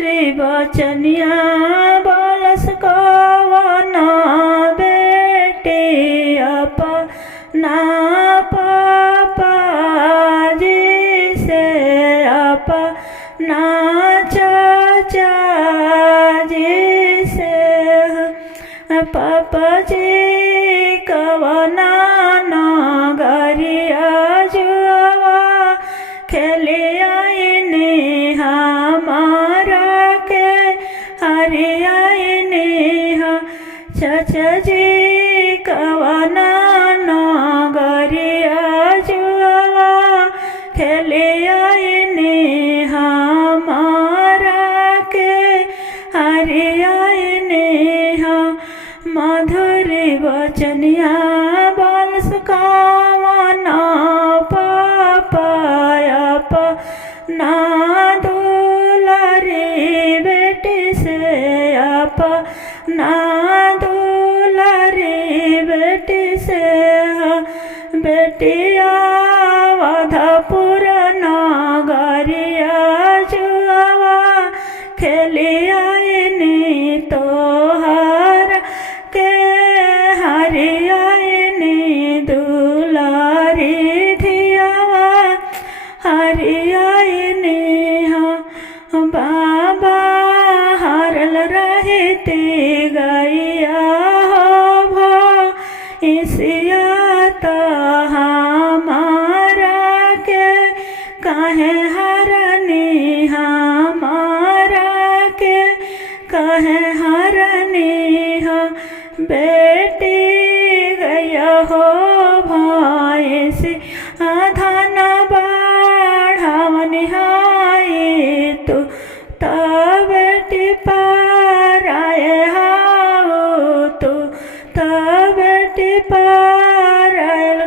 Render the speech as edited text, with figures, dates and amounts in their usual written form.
रे बचनिया बोलस कवन बेटे अपना पापा जी से अपना चाचा जी से पापा जी कवना नगरिया जुआ खेलिया हमारा के हरिया चाचा जी कवना नगरिया जुआ खेलिया हमारा के हरिया मधुर बचनिया बलस कवना पापाया ना दुलारी बेटी से अपना दुलारी बेटी से बेटिया वधपुर नगरिया जुआ खेलिया तोहर के हरिया दुलारी धियावा हरिया बाबा हरल रहते गैया हो भैंसिया तो हमारा के कहे हरनी हमारा के कहे हरनी हो बेटी गया हो भैंस धन बढ़ावनी हाय तो बेटी पार आए हाओ तो बेटी पार आयल